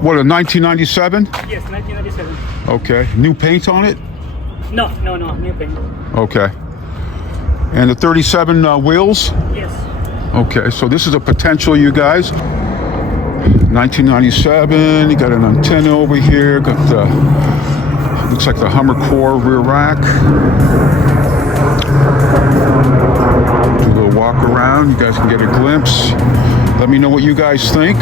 What, a 1997? Yes, 1997. Okay. New paint on it? No, new paint. Okay. And the 37 wheels? Yes. Okay, so this is a potential, you guys. 1997, you got an antenna over here, got the, looks like the Hummer core rear rack. Do a little walk around, you guys can get a glimpse. Let me know what you guys think.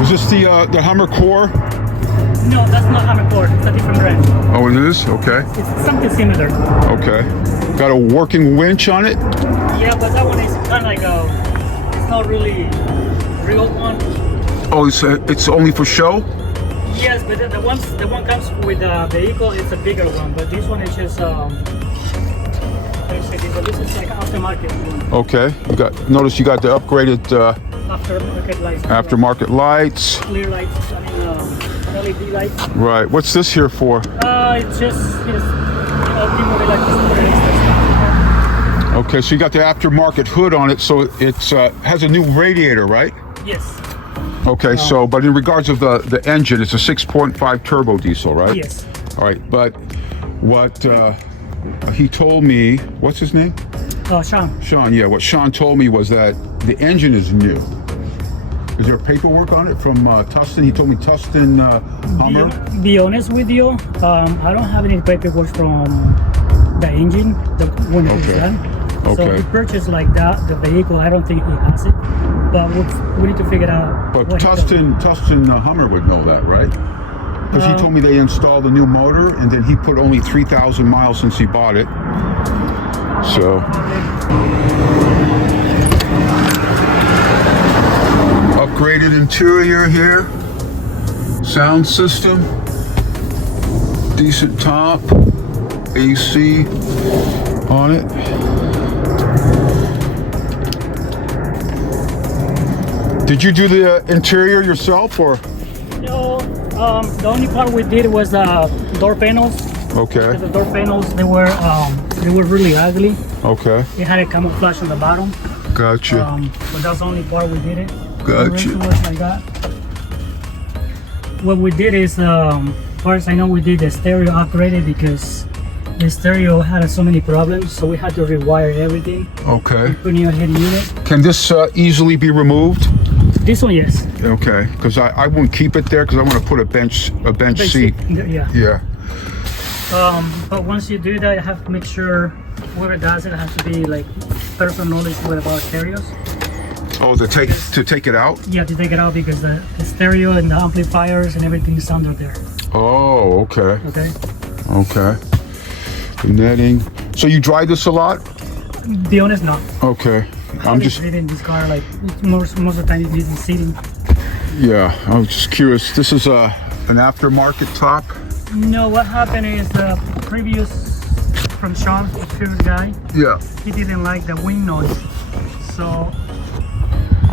Is this the Hummer core? No, that's not HUMMER core. It's a different brand. Oh, it is? Okay. It's something similar. Okay. Got a working winch on it? Yeah, but that one is kind of like a, it's not really real one. Oh, it's only for show? Yes, but the one comes with the vehicle. It's a bigger one, but this one is just this is like aftermarket one. Okay. Notice you got the upgraded Aftermarket lights. aftermarket lights. Clear lights. I mean LED lights. Right. What's this here for? It's just people they like to put extra stuff. Okay, so you got the aftermarket hood on it, so it's has a new radiator, right? Yes. Okay, so but in regards of the engine, it's a 6.5 turbo diesel, right? Yes. All right, but what he told me, what's his name? Sean. Sean, yeah. What Sean told me was that the engine is new. Is there paperwork on it from Tustin? He told me Tustin Hummer. Be honest with you, I don't have any paperwork from the engine when it's done. Okay. So we purchased like that the vehicle. I don't think he has it, but we need to figure out. But what Tustin Hummer would know that, right? Because he told me they installed a new motor, and then he put only 3,000 miles since he bought it. So. Upgraded interior here. Sound system. Decent top. AC on it. Did you do the interior yourself, or? No, the only part we did was door panels. Okay. The door panels they were really ugly. Okay. It had a camouflage on the bottom. Gotcha. But that's the only part we did it. Gotcha. The rest was like that. What we did is, first I know we did the stereo upgraded because the stereo had so many problems, so we had to rewire everything. Okay. Put new head unit. Can this easily be removed? This one, yes. Okay, because I won't keep it there because I want to put a bench seat. Yeah. Yeah. But once you do that, you have to make sure whoever does it has to be like person knowledge about stereos. Oh, to take it out? Yeah, to take it out because the stereo and the amplifiers and everything is under there. Oh, okay. Okay. Okay. The netting. So you drive this a lot? Be honest, no. Okay. I'm just in this car like most of the time it's using seating. Yeah, I was just curious. This is an aftermarket top. No, what happened is the previous from Sean, the previous guy. Yeah. He didn't like the wind noise, so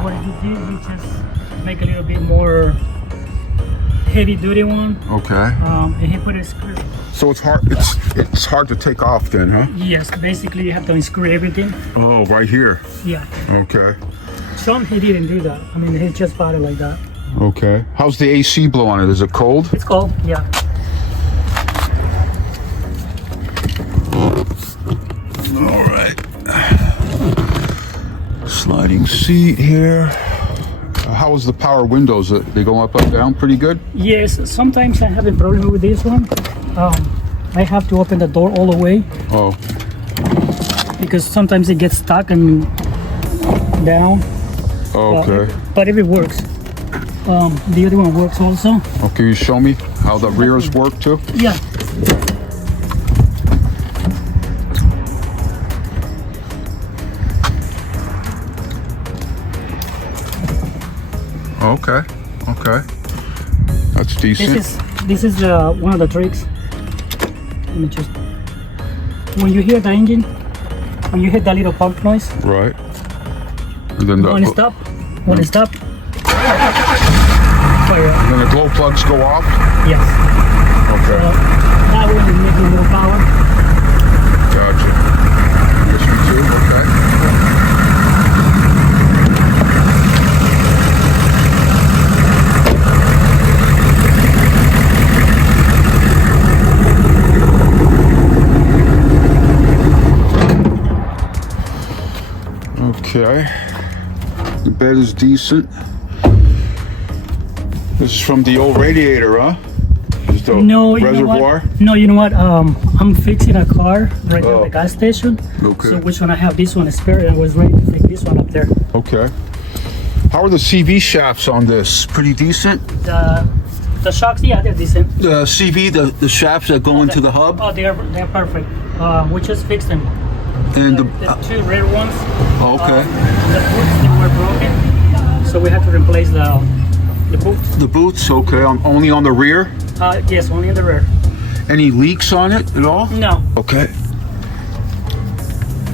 what he did, he just make a little bit more heavy duty one. Okay. And he put a screw. So it's hard. It's hard to take off then, huh? Yes, basically you have to unscrew everything. Oh, right here. Yeah. Okay. Sean, he didn't do that. I mean, he just bought it like that. Okay. How's the AC blow on it? Is it cold? It's cold. Yeah. All right. Sliding seat here. How is the power windows? They go up and down pretty good? Yes, sometimes I have a problem with this one. I have to open the door all the way. Oh. Because sometimes it gets stuck and down. Okay. But if it works. The other one works also. Oh, can you show me how the rears work too? Yeah. Okay. Okay. That's decent. This is one of the tricks. Let me just. When you hear the engine, when you hear that little pump noise. Right. And then When it stop. When it stop. Fire. And then the glow plugs go off. Yes. Okay. That way it makes more power. Gotcha. This one too. Okay. Okay. The bed is decent. This is from the old radiator, huh? Just the No, you reservoir? know what? No, you know what? I'm fixing a car right now at the gas station. Okay. So which one I have this one spare, and I was ready to take this one up there. Okay. How are the CV shafts on this? Pretty decent? The shocks, yeah, they're decent. The CV, the shafts that go into the hub? Oh, they're perfect. We just fixed them. And The two rear ones. oh, okay. The boots, they were broken, so we had to replace the boots. The boots, okay. Only on the rear? Yes, only in the rear. Any leaks on it at all? No. Okay.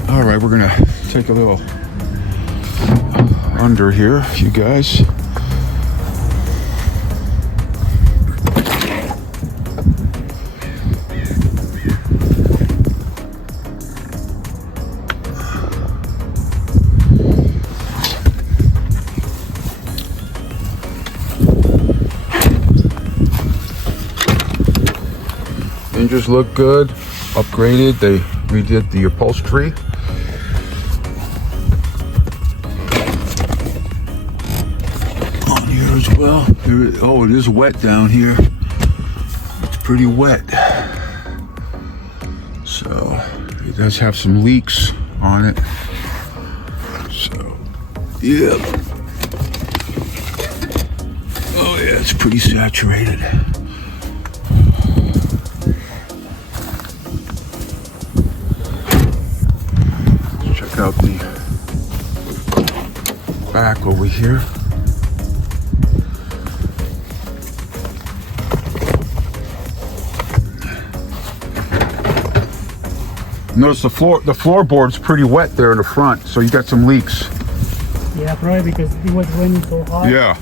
All right, we're gonna take a little under here, you guys. Hinges look good, upgraded. They redid the upholstery. On here as well. Oh, it is wet down here. It's pretty wet. So it does have some leaks on it. So, yeah. Oh yeah, it's pretty saturated. Out the back over here. Notice the floorboard's pretty wet there in the front, so you got some leaks. Yeah, probably because it was raining so hard. Yeah,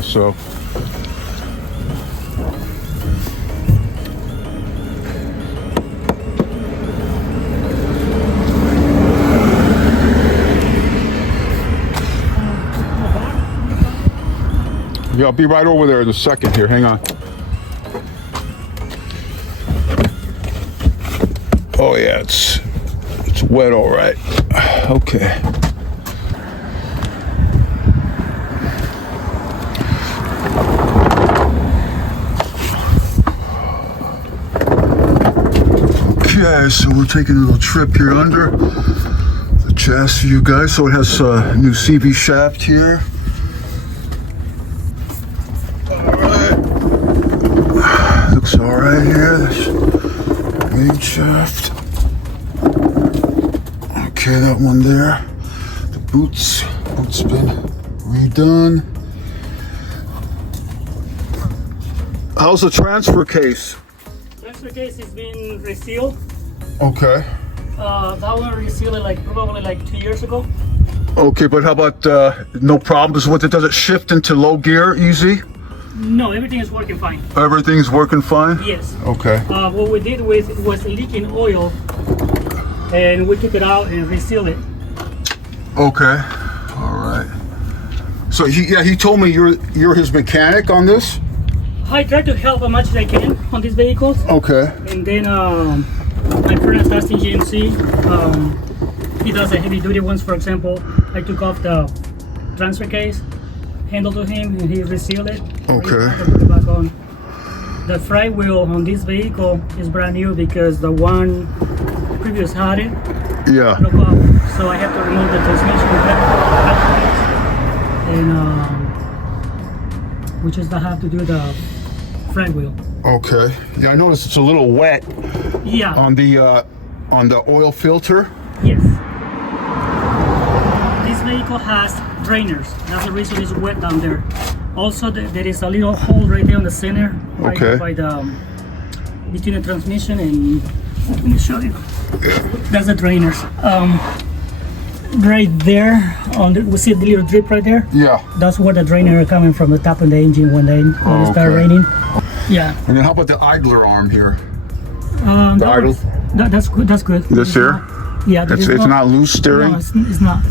so. Yeah, I'll be right over there in a second here. Hang on. Oh yeah, it's wet, all right. Okay. Okay, so we're taking a little trip here under the chassis, you guys. So it has a new CV shaft here. Looks all right here. This main shaft. Okay, that one there. The boots been redone. How's the transfer case? Transfer case is being resealed. Okay. That one resealed probably 2 years ago. Okay, but how about no problems with it? Does it shift into low gear easy? No, everything is working fine. Everything's working fine? Yes. Okay. What we did was leaking oil, and we took it out and resealed it. Okay. All right. So he told me you're his mechanic on this? I try to help as much as I can on these vehicles. Okay. And then my friend starts in GMC. He does the heavy duty ones, for example. I took off the transfer case, handle to him, and he resealed it. Okay. Put it back on. The front wheel on this vehicle is brand new because the one previous had it. Yeah. Broke off. So I have to remove the transmission and we just have to do the front wheel. Okay. Yeah, I noticed it's a little wet. Yeah. On the oil filter. Yes. This vehicle has drainers. That's the reason it's wet down there. Also, there is a little hole right there in the center. Okay. By the between the transmission and let me show you. That's the drainers. Right there we see the little drip right there. Yeah. That's where the drainer are coming from, the top of the engine when it start raining. Yeah. And then how about the idler arm here? That's good. That's good. This here? Yeah. It's not loose steering? No, it's not.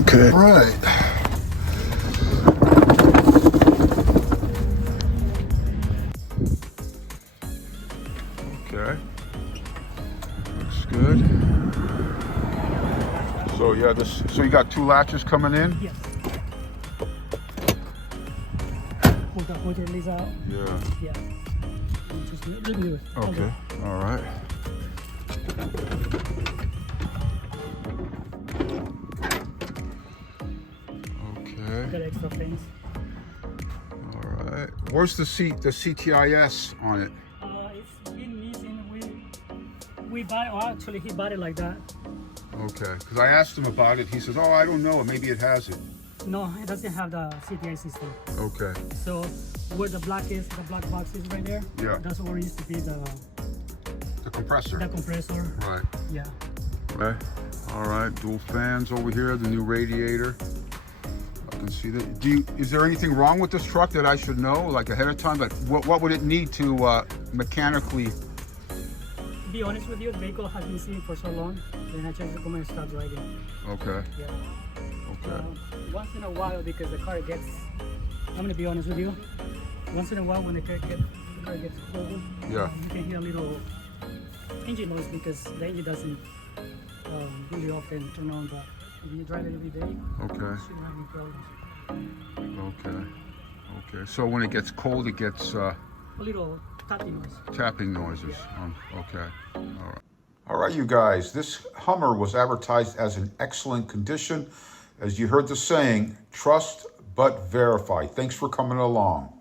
Okay. Right. Okay. Looks good. So yeah, the this? So you got two latches coming in? Yes. Pull the motor release out. Yeah. Yeah. Just do it. Okay. All right. Okay. Got extra things. All right. Where's the CTIS on it? It's been missing. We buy. Oh, actually, he bought it like that. Okay. Because I asked him about it. He says, "Oh, I don't know. Maybe it has it." No, it doesn't have the CTI system. Okay. So where the black box is right there. Yeah. That's where it used to be the compressor. The compressor. Right. Yeah. Okay. All right. Dual fans over here. The new radiator. I can see that. Is there anything wrong with this truck that I should know, like ahead of time? Like, what would it need to mechanically? To be honest with you, the vehicle has been sitting for so long. Then I just recommend start driving. Okay. Yeah. Okay. Once in a while, because the car gets, I'm gonna be honest with you. Once in a while, when the car gets cold, Yeah. you can hear a little engine noise because the engine doesn't really often turn on. But if you drive it every day, Okay. you shouldn't have any problems. Okay. Okay. So when it gets cold, it gets A little tapping noise. tapping noises. Yeah. Okay. All right. All right, you guys. This Hummer was advertised as in excellent condition. As you heard the saying, trust but verify. Thanks for coming along.